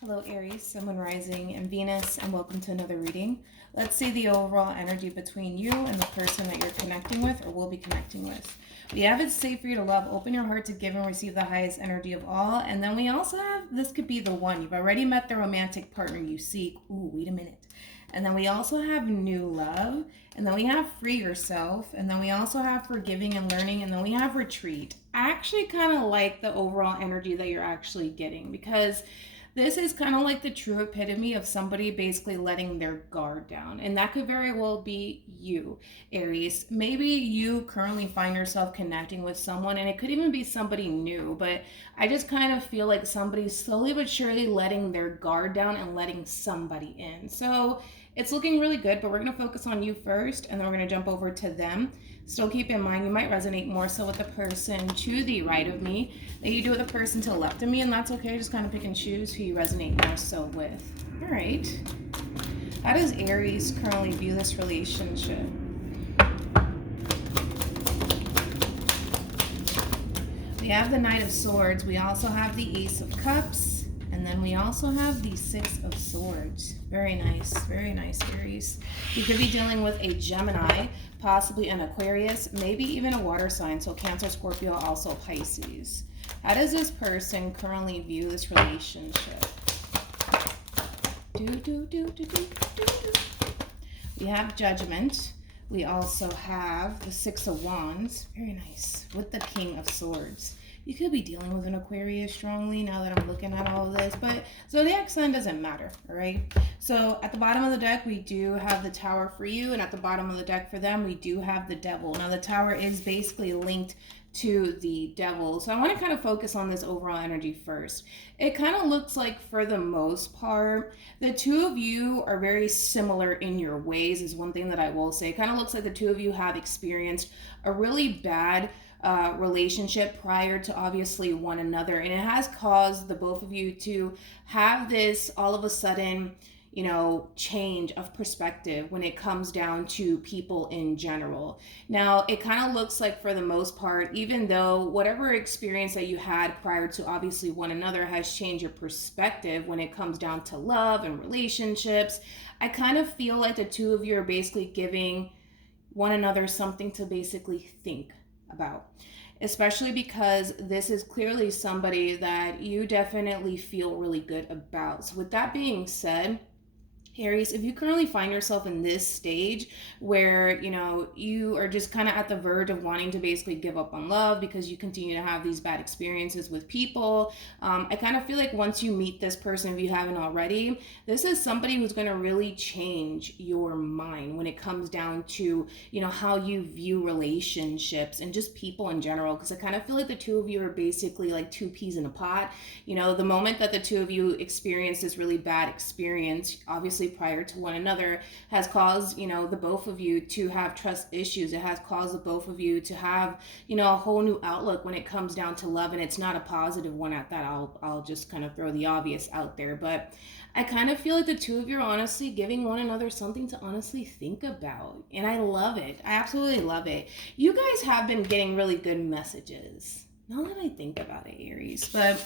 Hello Aries, Sun, Moon, Rising, and Venus, and welcome to another reading. Let's see the overall energy between you and the person that you're connecting with or will be connecting with. We have it's safe for you to love. Open your heart to give and receive the highest energy of all. And then we also have, this could be the one. You've already met the romantic partner you seek. Ooh, wait a minute. And then we also have new love. And then we have free yourself. And then we also have forgiving and learning. And then we have retreat. I actually kind of like the overall energy that you're actually getting, because this is kind of like the true epitome of somebody basically letting their guard down. And that could very well be you, Aries. Maybe you currently find yourself connecting with someone, and it could even be somebody new. But I just kind of feel like somebody's slowly but surely letting their guard down and letting somebody in. So it's looking really good, but we're going to focus on you first, and then we're going to jump over to them. Still keep in mind, you might resonate more so with the person to the right of me than you do with the person to the left of me, and that's okay. Just kind of pick and choose who you resonate more so with. All right. How does Aries currently view this relationship? We have the Knight of Swords. We also have the Ace of Cups. And then we also have the Six of Swords. Very nice, Aries. You could be dealing with a Gemini, possibly an Aquarius, maybe even a water sign, so Cancer, Scorpio, also Pisces. How does this person currently view this relationship? We have Judgment. We also have the Six of Wands. Very nice. With the King of Swords. You could be dealing with an Aquarius strongly now that I'm looking at all of this, but zodiac sign doesn't matter, all right? So at the bottom of the deck, we do have the Tower for you, and at the bottom of the deck for them, we do have the Devil. Now the Tower is basically linked to the Devil. So I want to kind of focus on this overall energy first. It kind of looks like, for the most part, the two of you are very similar in your ways, is one thing that I will say. It kind of looks like the two of you have experienced a really bad relationship prior to obviously one another, and it has caused the both of you to have this all of a sudden, you know, change of perspective when it comes down to people in general. Now, it kind of looks like, for the most part, even though whatever experience that you had prior to obviously one another has changed your perspective when it comes down to love and relationships, I kind of feel like the two of you are basically giving one another something to basically think about, especially because this is clearly somebody that you definitely feel really good about. So with that being said, Aries, if you currently find yourself in this stage where, you know, you are just kind of at the verge of wanting to basically give up on love because you continue to have these bad experiences with people, I kind of feel like once you meet this person, if you haven't already, this is somebody who's going to really change your mind when it comes down to, you know, how you view relationships and just people in general. Because I kind of feel like the two of you are basically like two peas in a pod. You know, the moment that the two of you experience this really bad experience, obviously prior to one another, has caused, you know, the both of you to have trust issues. It has caused the both of you to have, you know, a whole new outlook when it comes down to love, and it's not a positive one at that. I'll just kind of throw the obvious out there, but I kind of feel like the two of you are honestly giving one another something to honestly think about, and I love it. I absolutely love it. You guys have been getting really good messages, now that I think about it, Aries. But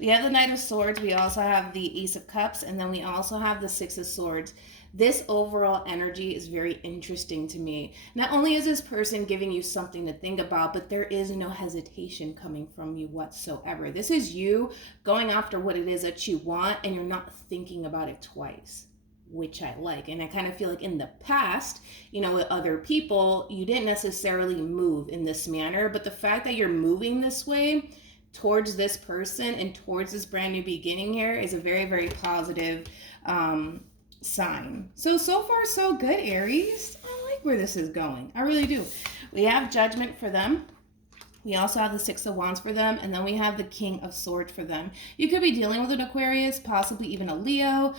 we have the Knight of Swords. We also have the Ace of Cups. And then we also have the Six of Swords. This overall energy is very interesting to me. Not only is this person giving you something to think about, but there is no hesitation coming from you whatsoever. This is you going after what it is that you want, and you're not thinking about it twice, which I like. And I kind of feel like in the past, you know, with other people, you didn't necessarily move in this manner, but the fact that you're moving this way towards this person and towards this brand new beginning here is a very, very positive sign. So far so good, Aries. I like where this is going. I really do. We have Judgment for them. We also have the Six of Wands for them, and then we have the King of Swords for them. You could be dealing with an Aquarius, possibly even a Leo,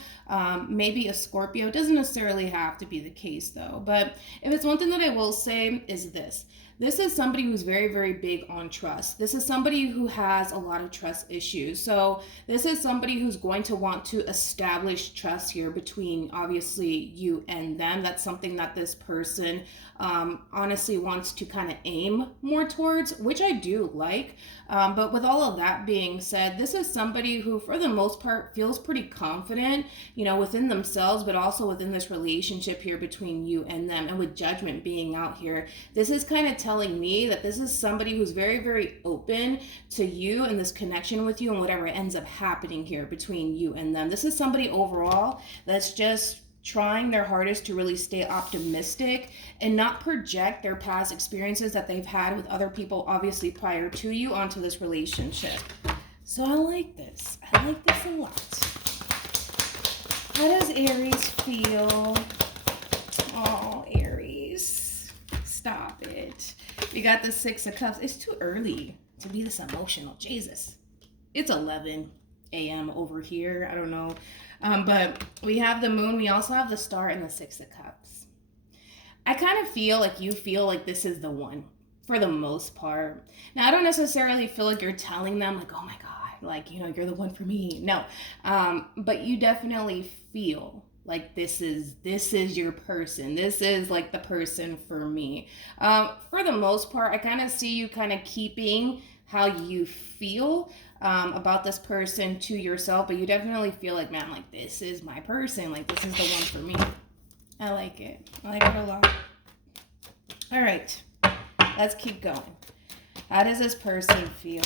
maybe a Scorpio. It doesn't necessarily have to be the case, though. But if it's one thing that I will say is this. This is somebody who's very, very big on trust. This is somebody who has a lot of trust issues. So this is somebody who's going to want to establish trust here between, obviously, you and them. That's something that this person honestly wants to kind of aim more towards, which I do like. But with all of that being said, this is somebody who, for the most part, feels pretty confident, within themselves, but also within this relationship here between you and them. And with Judgment being out here, this is kind of telling me that this is somebody who's very, very open to you and this connection with you and whatever ends up happening here between you and them. This is somebody overall that's just trying their hardest to really stay optimistic and not project their past experiences that they've had with other people, obviously prior to you, onto this relationship. So I like this. I like this a lot. How does Aries feel? Oh, Aries. Stop it. We got the Six of Cups. It's too early to be this emotional. Jesus. It's 11 a.m. over here. I don't know. But we have the Moon. We also have the Star and the Six of Cups. I kind of feel like you feel like this is the one for the most part. Now, I don't necessarily feel like you're telling them like, oh my God, like, you're the one for me. No. But you definitely feel like this is your person. This is like the person for me. For the most part, I kind of see you kind of keeping how you feel about this person to yourself, but you definitely feel like, man, like this is my person. Like this is the one for me. I like it. I like it a lot. All right, let's keep going. How does this person feel?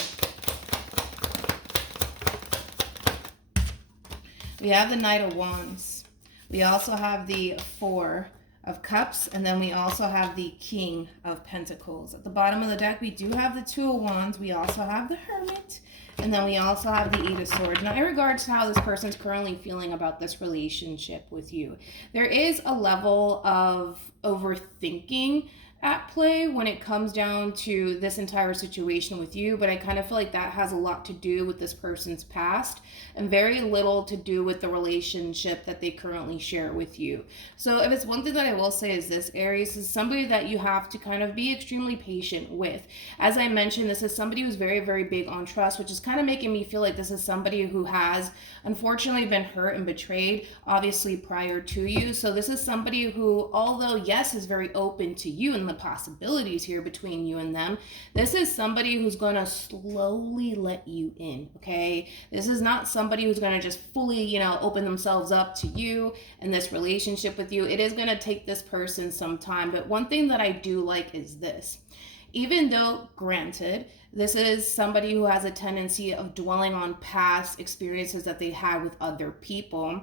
We have the Knight of Wands. We also have the Four of Cups, and then we also have the King of Pentacles. At the bottom of the deck, we do have the Two of Wands. We also have the Hermit, and then we also have the Eight of Swords. Now, in regards to how this person's currently feeling about this relationship with you, there is a level of overthinking at play when it comes down to this entire situation with you, but I kind of feel like that has a lot to do with this person's past and very little to do with the relationship that they currently share with you. So if it's one thing that I will say is this, Aries is somebody that you have to kind of be extremely patient with. As I mentioned, this is somebody who's very, very big on trust, which is kind of making me feel like this is somebody who has unfortunately been hurt and betrayed, obviously prior to you. So this is somebody who, although yes, is very open to you and the possibilities here between you and them, this is somebody who's going to slowly let you in, okay? This is not somebody who's going to just fully, open themselves up to you and this relationship with you. It is going to take this person some time, but one thing that I do like is this. Even though, granted, this is somebody who has a tendency of dwelling on past experiences that they had with other people,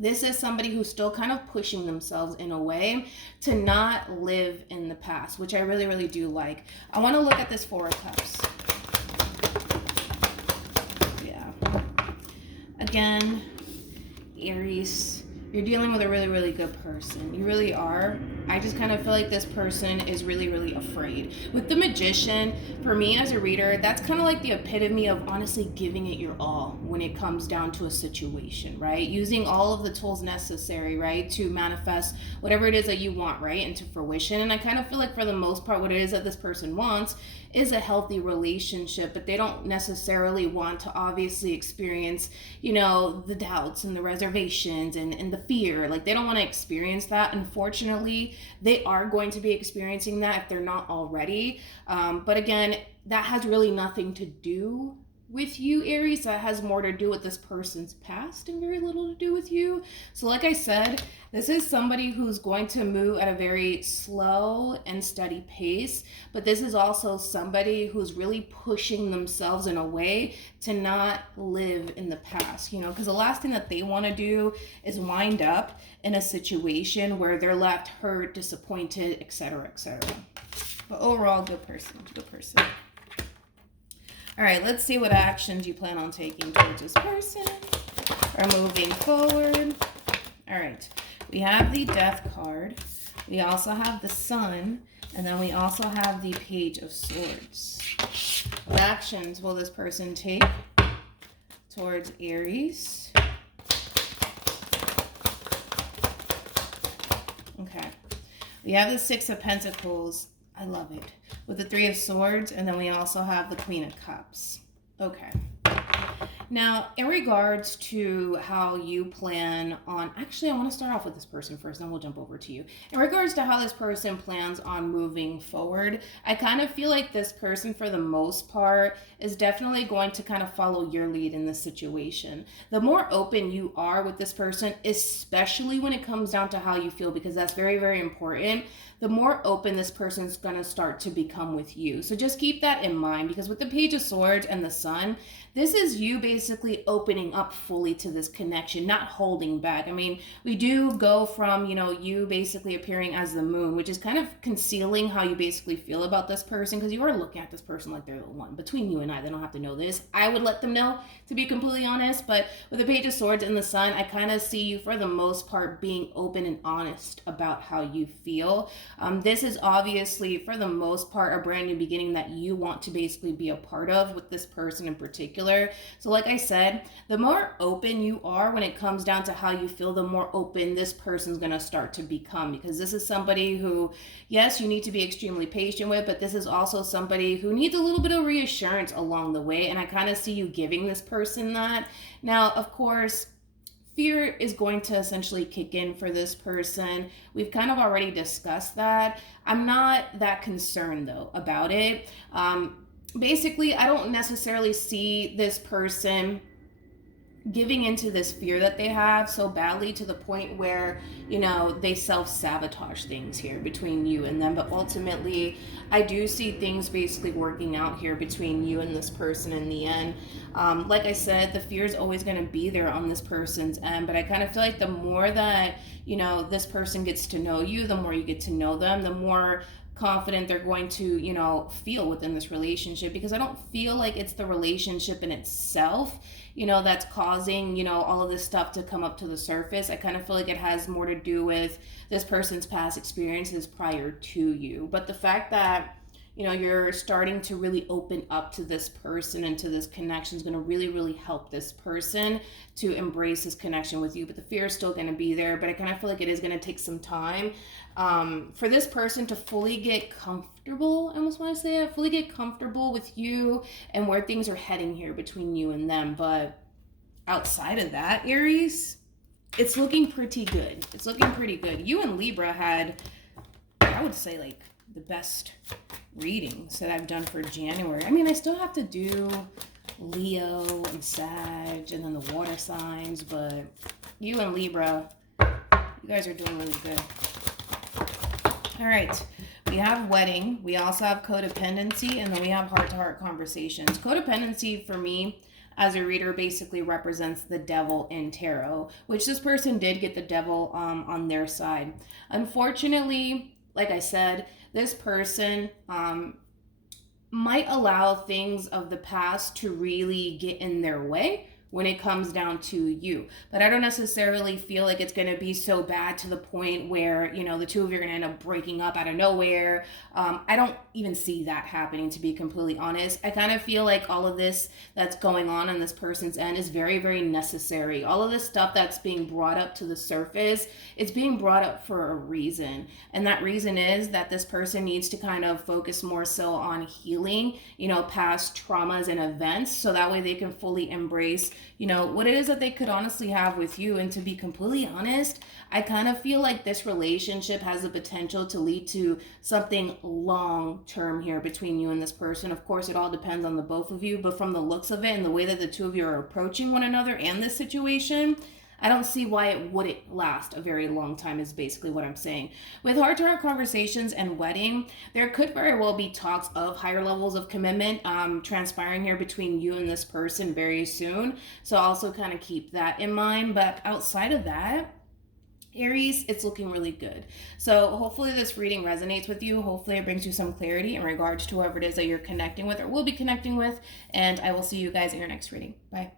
this is somebody who's still kind of pushing themselves in a way to not live in the past, which I really, really do like. I want to look at this Four of Cups. Yeah. Again, Aries, you're dealing with a really, really good person. You really are. I just kind of feel like this person is really, really afraid. With the Magician, for me as a reader, that's kind of like the epitome of honestly giving it your all when it comes down to a situation, right? Using all of the tools necessary, right, to manifest whatever it is that you want, right, into fruition. And I kind of feel like for the most part, what it is that this person wants is a healthy relationship, but they don't necessarily want to obviously experience, the doubts and the reservations and the fear. Like they don't want to experience that. Unfortunately, they are going to be experiencing that if they're not already. But again, that has really nothing to do with you, Aries. That has more to do with this person's past and very little to do with you. So like I said, this is somebody who's going to move at a very slow and steady pace, but this is also somebody who's really pushing themselves in a way to not live in the past, because the last thing that they want to do is wind up in a situation where they're left hurt, disappointed, etc., etc. But overall, good person, good person. All right, let's see what actions you plan on taking towards this person or moving forward. All right, we have the Death card. We also have the Sun, and then we also have the Page of Swords. What actions will this person take towards Aries? Okay, we have the Six of Pentacles. I love it. With the Three of Swords, and then we also have the Queen of Cups. Okay. Now, in regards to how you plan on, actually, I want to start off with this person first, then we'll jump over to you. In regards to how this person plans on moving forward, I kind of feel like this person, for the most part, is definitely going to kind of follow your lead in this situation. The more open you are with this person, especially when it comes down to how you feel, because that's very, very important, the more open this person's going to start to become with you. So just keep that in mind, because with the Page of Swords and the Sun, this is you basically opening up fully to this connection, not holding back. I mean, we do go from, you basically appearing as the moon, which is kind of concealing how you basically feel about this person, because you are looking at this person like they're the one. Between you and I, they don't have to know this. I would let them know, to be completely honest. But with the Page of Swords and the Sun, I kind of see you, for the most part, being open and honest about how you feel. This is obviously, for the most part, a brand new beginning that you want to basically be a part of with this person in particular. So like I said, the more open you are when it comes down to how you feel, the more open this person's going to start to become, because this is somebody who, yes, you need to be extremely patient with, but this is also somebody who needs a little bit of reassurance along the way, and I kind of see you giving this person that. Now, of course, fear is going to essentially kick in for this person. We've kind of already discussed that. I'm not that concerned, though, about it. Basically, I don't necessarily see this person giving into this fear that they have so badly to the point where, they self-sabotage things here between you and them. But ultimately, I do see things basically working out here between you and this person in the end. Like I said, the fear is always going to be there on this person's end, but I kind of feel like the more that, this person gets to know you, the more you get to know them, the more confident they're going to, feel within this relationship, because I don't feel like it's the relationship in itself, that's causing, all of this stuff to come up to the surface. I kind of feel like it has more to do with this person's past experiences prior to you. But the fact that, you're starting to really open up to this person and to this connection is going to really, really help this person to embrace this connection with you. But the fear is still going to be there. But I kind of feel like it is going to take some time for this person to fully get comfortable. I almost want to say it, fully get comfortable with you and where things are heading here between you and them. But outside of that, Aries, it's looking pretty good. It's looking pretty good. You and Libra had, I would say, like, the best readings that I've done for January. I mean, I still have to do Leo and Sag and then the water signs, but you and Libra, you guys are doing really good. All right, we have wedding, we also have codependency, and then we have heart-to-heart conversations. Codependency, for me, as a reader, basically represents the devil in tarot, which this person did get the devil on their side. Unfortunately, like I said, this person might allow things of the past to really get in their way when it comes down to you. But I don't necessarily feel like it's going to be so bad to the point where, the two of you are going to end up breaking up out of nowhere. I don't even see that happening, to be completely honest. I kind of feel like all of this that's going on this person's end is very, very necessary. All of this stuff that's being brought up to the surface, it's being brought up for a reason. And that reason is that this person needs to kind of focus more so on healing, past traumas and events, so that way they can fully embrace what it is that they could honestly have with you. And to be completely honest, I kind of feel like this relationship has the potential to lead to something long term here between you and this person. Of course, it all depends on the both of you, but from the looks of it and the way that the two of you are approaching one another and this situation, I don't see why it wouldn't last a very long time, is basically what I'm saying. With heart-to-heart conversations and wedding, there could very well be talks of higher levels of commitment transpiring here between you and this person very soon. So also kind of keep that in mind. But outside of that, Aries, it's looking really good. So hopefully this reading resonates with you. Hopefully it brings you some clarity in regards to whoever it is that you're connecting with or will be connecting with. And I will see you guys in your next reading. Bye.